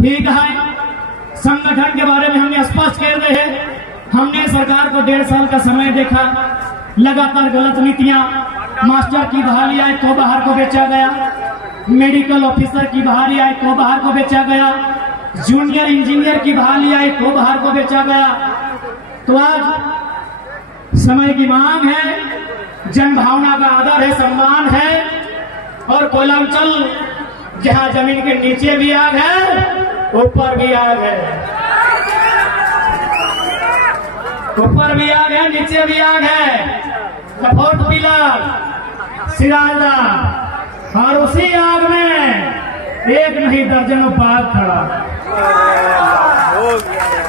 ठीक है, संगठन के बारे में हमने स्पष्ट कह रहे हैं। हमने सरकार को 1.5 साल का समय देखा, लगातार गलत नीतियां, मास्टर की बहाली आई तो बाहर को बेचा गया, मेडिकल ऑफिसर की बहाली आई तो बाहर को बेचा गया, जूनियर इंजीनियर की बहाली आई तो बाहर को बेचा गया। तो आज समय की मांग है, जन भावना का आदर है, सम्मान है, और कोयलांचल जहां जमीन के नीचे भी आग है, ऊपर भी आग है, ऊपर भी आग है, नीचे भी आग है। फोर्थ पिलर सिराजा, और उसी आग में एक नहीं दर्जनों बाघ खड़ा।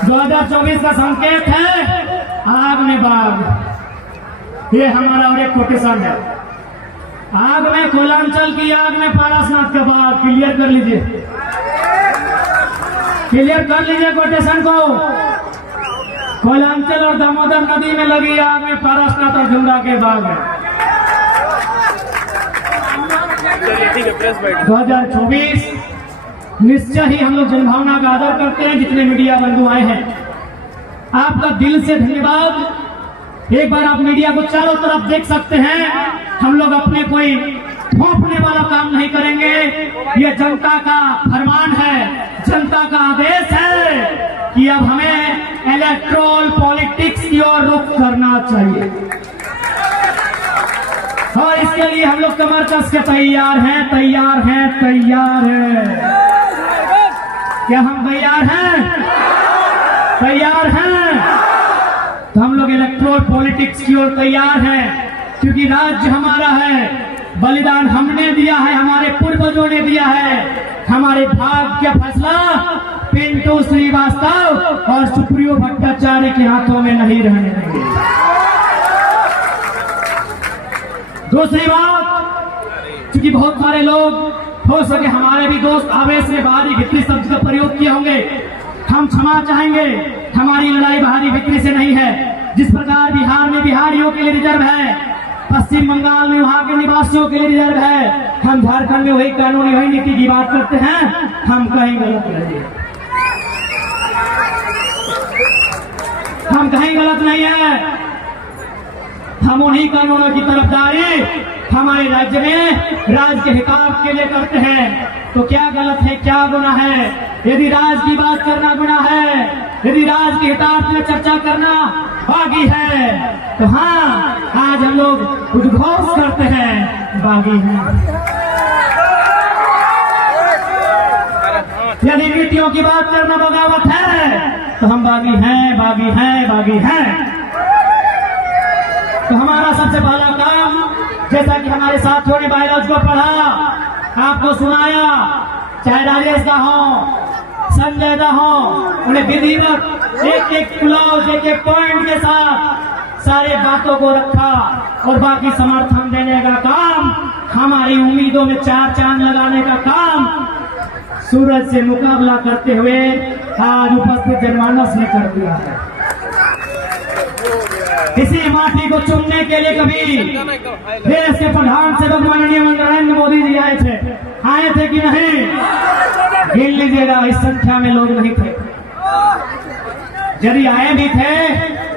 2024 का संकेत है आग में बाघ। ये हमारा और एक कोटेशन है, आग में कोयलांचल की आग में पारसनाथ का बाघ। क्लियर कर लीजिए, क्लियर कर लीजिए कोटेशन को। कोयलांचल और दामोदर नदी में लगी आग में पारसनाथ और झुमरा के बाघ है। 2024 निश्चय ही हम लोग जनभावना का आदर करते हैं। जितने मीडिया बंधु आए हैं, आपका दिल से धन्यवाद। एक बार आप मीडिया को चारों तरफ देख सकते हैं। हम लोग अपने कोई थोपने वाला काम नहीं करेंगे। ये जनता का फरमान है, जनता का आदेश है कि अब हमें इलेक्टोरल पॉलिटिक्स की ओर रुख करना चाहिए, और इसके लिए हम लोग कमर कस के तैयार हैं, तैयार हैं, तैयार हैं। क्या हम तैयार हैं? तैयार हैं। तो हम लोग इलेक्टोरल पॉलिटिक्स की ओर तैयार हैं, क्योंकि राज्य हमारा है, बलिदान हमने दिया है, हमारे पूर्वजों ने दिया है। हमारे भाग्य का फैसला पिंटू श्रीवास्तव और सुप्रियो भट्टाचार्य के हाथों में नहीं रहने देंगे। दूसरी बात, क्योंकि बहुत सारे लोग, हो सके हमारे भी दोस्त, आवेश में भारी भित्री शब्द का प्रयोग किए होंगे। हम क्षमा चाहेंगे, हमारी लड़ाई भारी भित्री से नहीं है। जिस प्रकार बिहार में बिहारियों के लिए रिजर्व है, पश्चिम बंगाल में वहां के निवासियों के लिए रिजर्व है, हम झारखंड में वही कानूनी वही नीति की बात करते हैं। हम कहीं गलत नहीं, हम कहीं गलत नहीं है। हम उन्हीं कानूनों की तरफदारी हमारे राज्य में राज्य के हितार्थ के लिए करते हैं। तो क्या गलत है, क्या गुनाह है? यदि राज्य की बात करना गुनाह है, यदि राज्य के हितार्थ में चर्चा करना बागी है, तो हाँ, आज हम लोग उद्घोष करते हैं बागी हैं। यदि नीतियों की बात करना बगावत है, तो हम बागी हैं, बागी हैं, बागी हैं। तो हमारा सबसे पहला काम, जैसा कि हमारे साथियों ने बायोलॉजी को पढ़ा, आपको सुनाया, चाहे राजेश का हो, संजय का हो, उन्हें विधिवत एक एक क्लॉज, एक एक पॉइंट के साथ सारे बातों को रखा, और बाकी समर्थन देने का काम, हमारी उम्मीदों में चार चांद लगाने का काम सूरज से मुकाबला करते हुए आज उपस्थित जनमानस ने कर दिया है। इसी माटी को चुनने के लिए कभी देश के प्रधान सेवक माननीय नरेंद्र मोदी जी आए थे कि नहीं? गिन लीजिएगा, इस संख्या में लोग नहीं थे। यदि आए भी थे,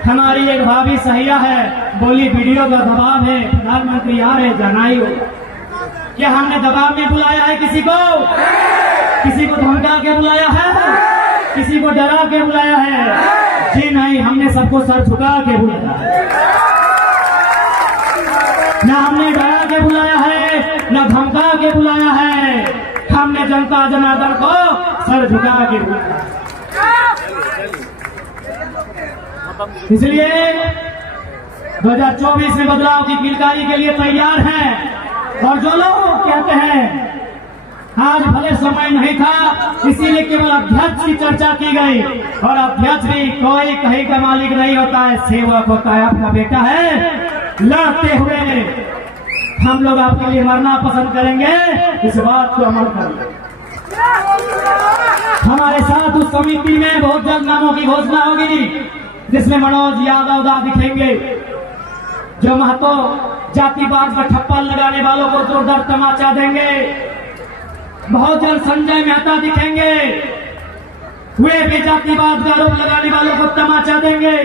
हमारी एक भाभी सहिया है, बोली वीडियो का दबाव है, प्रधानमंत्री आ रहे, जाना ही हो। क्या हमने दबाव में बुलाया है किसी को? किसी को धमका के बुलाया है? किसी को डरा के बुलाया है? जी नहीं, हमने सबको सर झुका के बुलाया है। न हमने डरा के बुलाया है, न धमका के बुलाया है। हमने जनता जनार्दन को सर झुका के बुलाया। इसलिए 2024 में बदलाव की किलकारी के लिए तैयार हैं। और जो लोग कहते हैं आज भले समय नहीं था, इसीलिए केवल अध्यक्ष की चर्चा की गई, और अध्यक्ष भी कोई कहीं का मालिक नहीं होता है, सेवक होता है, आपका बेटा है। लड़ते हुए हम लोग आपके लिए मरना पसंद करेंगे, इस बात को अमल करेंगे। हमारे साथ उस समिति में बहुत जल्द नामों की घोषणा होगी, जिसमें मनोज यादव दा दिखेंगे, जो महतो जातिवाद में ठप्पा लगाने वालों को जोरदार तमाचा देंगे। बहुत जल्द संजय मेहता दिखेंगे, वे भी जातिवाद का आरोप लगाने वालों को तमाचा देंगे,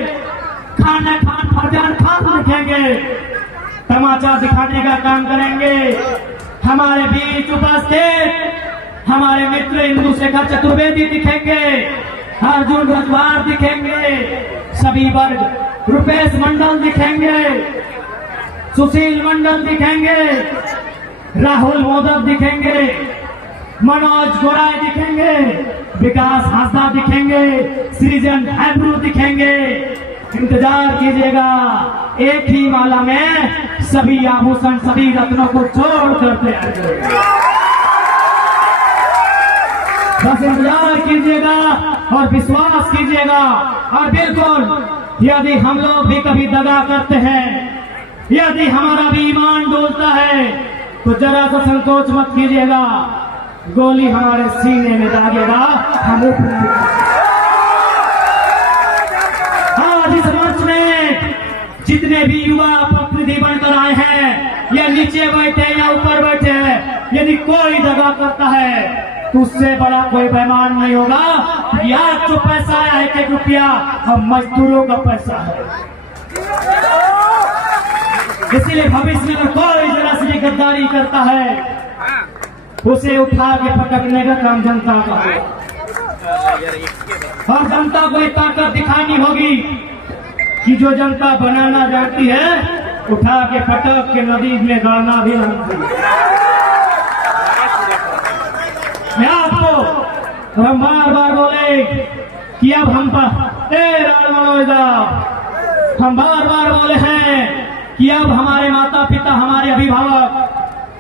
खान फरजान खान लिखेंगे, तमाचा दिखाने का काम करेंगे। हमारे बीच उपस्थित हमारे मित्र इंदु शेखर चतुर्वेदी दिखेंगे, अर्जुन रजवार दिखेंगे, सभी वर्ग, रुपेश मंडल दिखेंगे, सुशील मंडल दिखेंगे, राहुल मोदक दिखेंगे, मनोज गोराय दिखेंगे, विकास हासदा दिखेंगे, सृजन हैब्रू दिखेंगे। इंतजार कीजिएगा, एक ही माला में सभी आभूषण सभी रत्नों को छोड़ करते आएंगे। बस इंतजार कीजिएगा और विश्वास कीजिएगा। और बिल्कुल यदि हम लोग भी कभी दगा करते हैं, यदि हमारा भी ईमान डोलता है, तो जरा सा संकोच मत कीजिएगा, गोली हमारे सीने में दागेगा, हम आज इस मंच में जितने भी युवा प्रतिनिधि बनकर आए हैं, या नीचे बैठे या ऊपर बैठे हैं, यदि कोई दगा करता है तो उससे बड़ा कोई बेईमान नहीं होगा। यार जो पैसा आया है 1 रुपया अब मजदूरों का पैसा है। इसलिए भविष्य में अगर कोई जरा सी गद्दारी करता है, उसे उठा के पटकने का काम जनता का है। और जनता को एक ताकत दिखानी होगी कि जो जनता बनाना जानती है, उठा के पटक के नदी में गाड़ना भी जानती है। मैं आपको हम बार बार बोले कि अब हम बार बार बोले हैं कि अब हमारे माता पिता, हमारे अभिभावक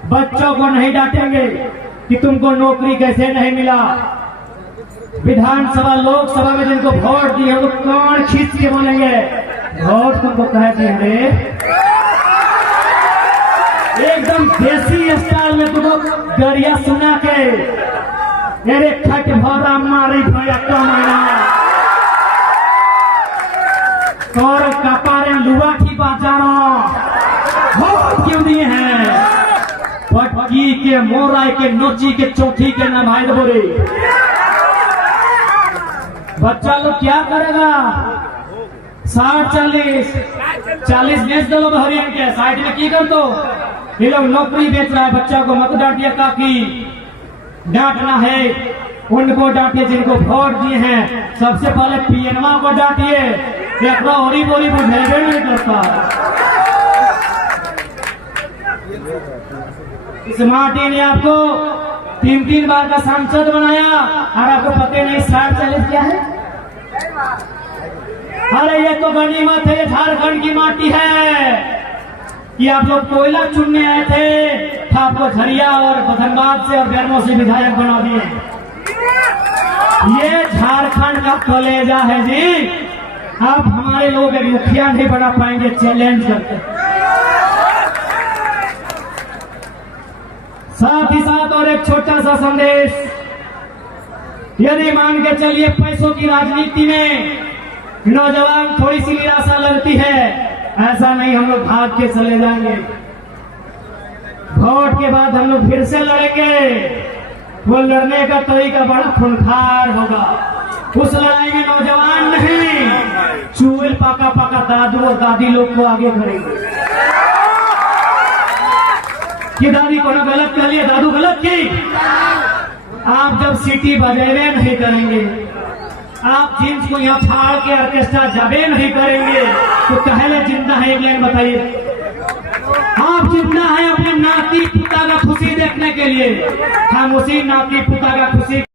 बच्चों को नहीं डांटेंगे कि तुमको नौकरी कैसे नहीं मिला। विधानसभा लोकसभा में जिनको वोट दिए वो कौन खींच के बोलेंगे वोट तुमको कह दिए, एकदम देसी स्टाइल में तुमको गरिया सुना के मेरे खट भरा मारी भैया कमाना और कपारे लुआ की बाजारा वोट क्यों दिए हैं? पटकी के मोराई के नोची के चौथी के ना भाई बोरे बच्चा लोग क्या करेगा? 60-40 बेच दो लोग हरियाणा के साइड में की कर दो। ये लोग नौकरी बेच रहा है, बच्चा को मत डांटिए, काकी डांटना है उनको डांटिए जिनको वोट दिए हैं। सबसे पहले पीएनवा को डांटिए, देखो होरी बोरी बुझेबे नहीं करता। इस माटी ने आपको 3 बार का सांसद बनाया और आपको पता नहीं 60-40 क्या है? अरे ये तो गनीमत है, झारखंड की माटी है कि आप लोग कोयला चुनने आए थे, आपको झरिया और धनबाद से और बेरमो से विधायक बना दिए। ये झारखंड का कलेजा है जी। आप हमारे लोग एक मुखिया नहीं बना पाएंगे, चैलेंज करते। साथ ही साथ और एक छोटा सा संदेश, यदि मान के चलिए पैसों की राजनीति में नौजवान थोड़ी सी निराशा लगती है, ऐसा नहीं हम लोग भाग के चले जाएंगे। वोट के बाद हम लोग फिर से लड़ेंगे। वो लड़ने का तरीका बड़ा खूंखार होगा। उस लड़ाई में नौजवान नहीं, चूल पाका पाका दादू और दादी लोग को आगे करेंगे कि दादी को ना गलत कर लिया, दादू गलत की। आप जब सीटी बजेबे नहीं करेंगे, आप जींस को यहाँ फाड़ के ऑर्केस्ट्रा जबे नहीं करेंगे, तो कहले जिंदा है? एक लाइन बताइए। आप जिंदा है अपने नाती पुता का खुशी देखने के लिए, हम उसी नाती पुता का खुशी